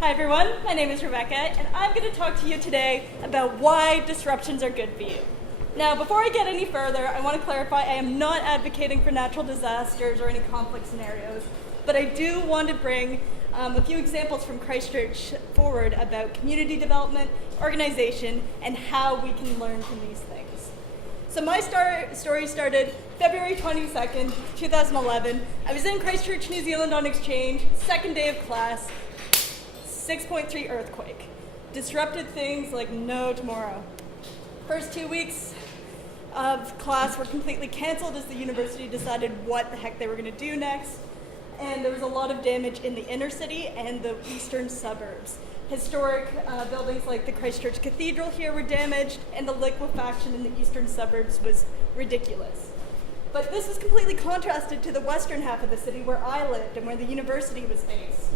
Hi everyone, my name is Rebekah, and I'm going to talk to you today about why disruptions are good for you. Now, before I get any further, I want to clarify I am not advocating for natural disasters or any conflict scenarios, but I do want to bring a few examples from Christchurch forward about community development, organization, and how we can learn from these things. So my story started February 22nd, 2011. I was in Christchurch, New Zealand on exchange, second day of class, 6.3 earthquake. Disrupted things like no tomorrow. First 2 weeks of class were completely canceled as the university decided what the heck they were going to do next. And there was a lot of damage in the inner city and the eastern suburbs. Historic buildings like the Christchurch Cathedral here were damaged, and the liquefaction in the eastern suburbs was ridiculous. But this was completely contrasted to the western half of the city where I lived and where the university was based.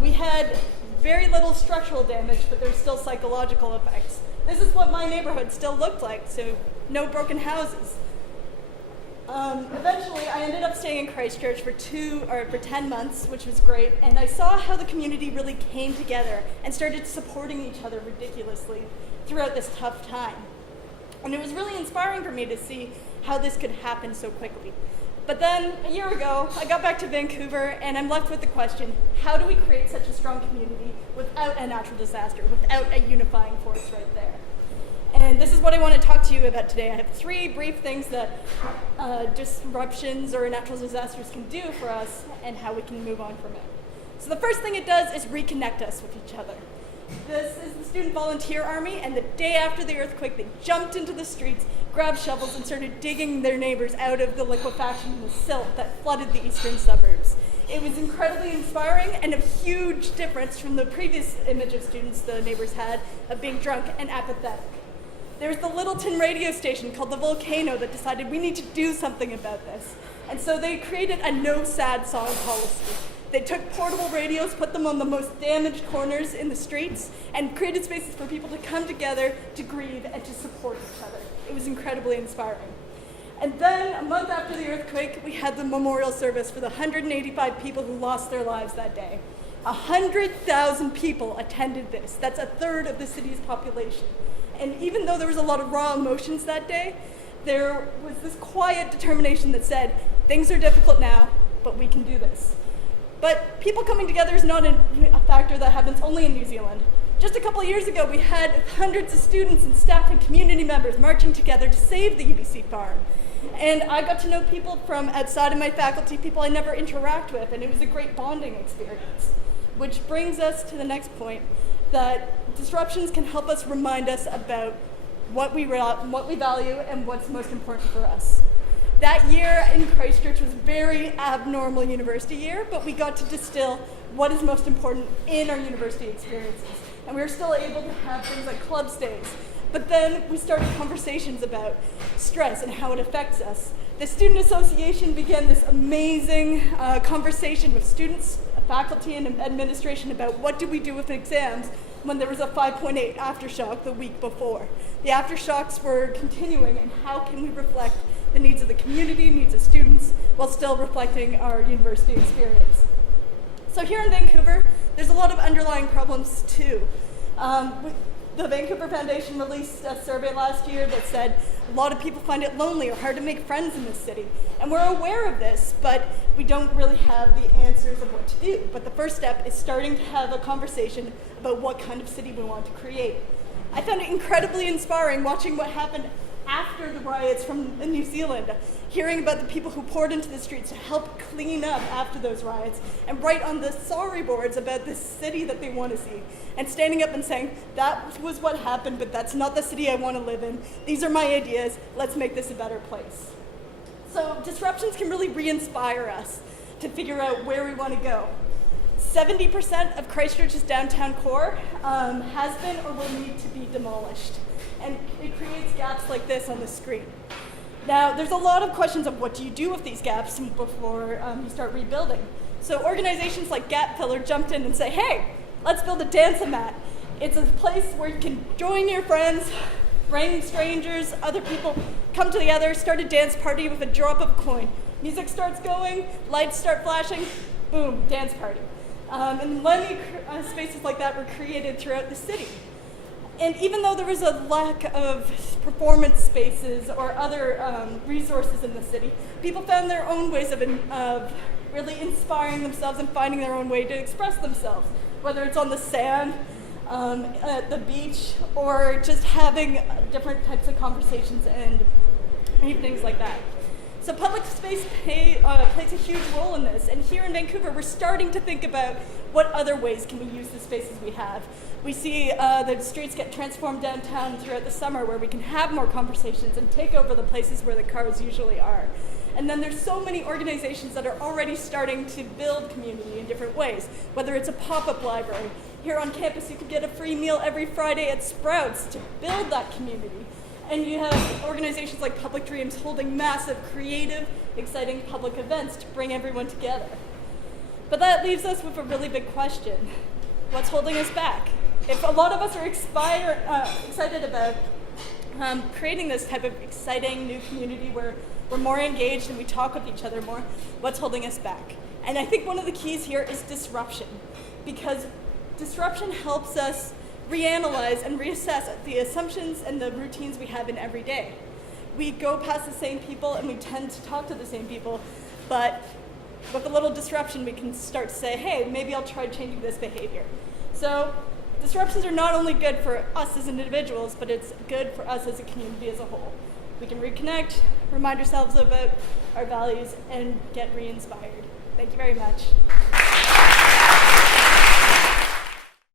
We had very little structural damage, but there's still psychological effects. This is what my neighborhood still looked like, so no broken houses. Eventually, I ended up staying in Christchurch for 10 months, which was great, and I saw how the community really came together and started supporting each other ridiculously throughout this tough time. And it was really inspiring for me to see how this could happen so quickly. But then, a year ago, I got back to Vancouver, and I'm left with the question, how do we create such a strong community without a natural disaster, without a unifying force right there? And this is what I want to talk to you about today. I have 3 brief things that disruptions or natural disasters can do for us and how we can move on from it. So the first thing it does is reconnect us with each other. This is the Student Volunteer Army, and the day after the earthquake, they jumped into the streets, grabbed shovels, and started digging their neighbors out of the liquefaction and the silt that flooded the eastern suburbs. It was incredibly inspiring and a huge difference from the previous image of students the neighbors had of being drunk and apathetic. There's the Littleton radio station called The Volcano that decided we need to do something about this. And so they created a no sad song policy. They took portable radios, put them on the most damaged corners in the streets, and created spaces for people to come together, to grieve, and to support each other. It was incredibly inspiring. And then, a month after the earthquake, we had the memorial service for the 185 people who lost their lives that day. 100,000 people attended this. That's a third of the city's population. And even though there was a lot of raw emotions that day, there was this quiet determination that said, things are difficult now, but we can do this. But people coming together is not a factor that happens only in New Zealand. Just a couple of years ago, we had hundreds of students and staff and community members marching together to save the UBC farm. And I got to know people from outside of my faculty, people I never interact with, and it was a great bonding experience. Which brings us to the next point, that disruptions can help us remind us about what we value and what's most important for us. That year in Christchurch was a very abnormal university year, but we got to distill what is most important in our university experiences. And we were still able to have things like club stays. But then we started conversations about stress and how it affects us. The Student Association began this amazing conversation with students, faculty, and administration about what do we do with exams when there was a 5.8 aftershock the week before. The aftershocks were continuing, and how can we reflect the needs of the community, needs of students, while still reflecting our university experience. So here in Vancouver, there's a lot of underlying problems too. The Vancouver Foundation released a survey last year that said a lot of people find it lonely or hard to make friends in this city. And we're aware of this, but we don't really have the answers of what to do. But the first step is starting to have a conversation about what kind of city we want to create. I found it incredibly inspiring watching what happened after the riots from New Zealand, hearing about the people who poured into the streets to help clean up after those riots and write on the sorry boards about this city that they want to see, and standing up and saying, that was what happened, but that's not the city I want to live in. These are my ideas. Let's make this a better place. So disruptions can really re-inspire us to figure out where we want to go. 70% of Christchurch's downtown core has been or will need to be demolished. And it creates gaps like this on the screen. Now, there's a lot of questions of what do you do with these gaps before you start rebuilding. So organizations like Gap Filler jumped in and say, hey, let's build a dance-a-mat. It's a place where you can join your friends, bring strangers, other people, come together, start a dance party with a drop of a coin. Music starts going, lights start flashing, boom, dance party. And many spaces like that were created throughout the city. And even though there was a lack of performance spaces or other resources in the city, people found their own ways of really inspiring themselves and finding their own way to express themselves, whether it's on the sand, at the beach, or just having different types of conversations and evenings like that. So public space plays a huge role in this, and here in Vancouver we're starting to think about what other ways can we use the spaces we have. We see the streets get transformed downtown throughout the summer where we can have more conversations and take over the places where the cars usually are. And then there's so many organizations that are already starting to build community in different ways, whether it's a pop-up library. Here on campus you could get a free meal every Friday at Sprouts to build that community. And you have organizations like Public Dreams holding massive, creative, exciting public events to bring everyone together. But that leaves us with a really big question. What's holding us back? If a lot of us are excited about creating this type of exciting new community where we're more engaged and we talk with each other more, what's holding us back? And I think one of the keys here is disruption, because disruption helps us reanalyze and reassess the assumptions and the routines we have in every day. We go past the same people and we tend to talk to the same people, but with a little disruption we can start to say, hey, maybe I'll try changing this behavior. So disruptions are not only good for us as individuals, but it's good for us as a community as a whole. We can reconnect, remind ourselves about our values, and get re-inspired. Thank you very much.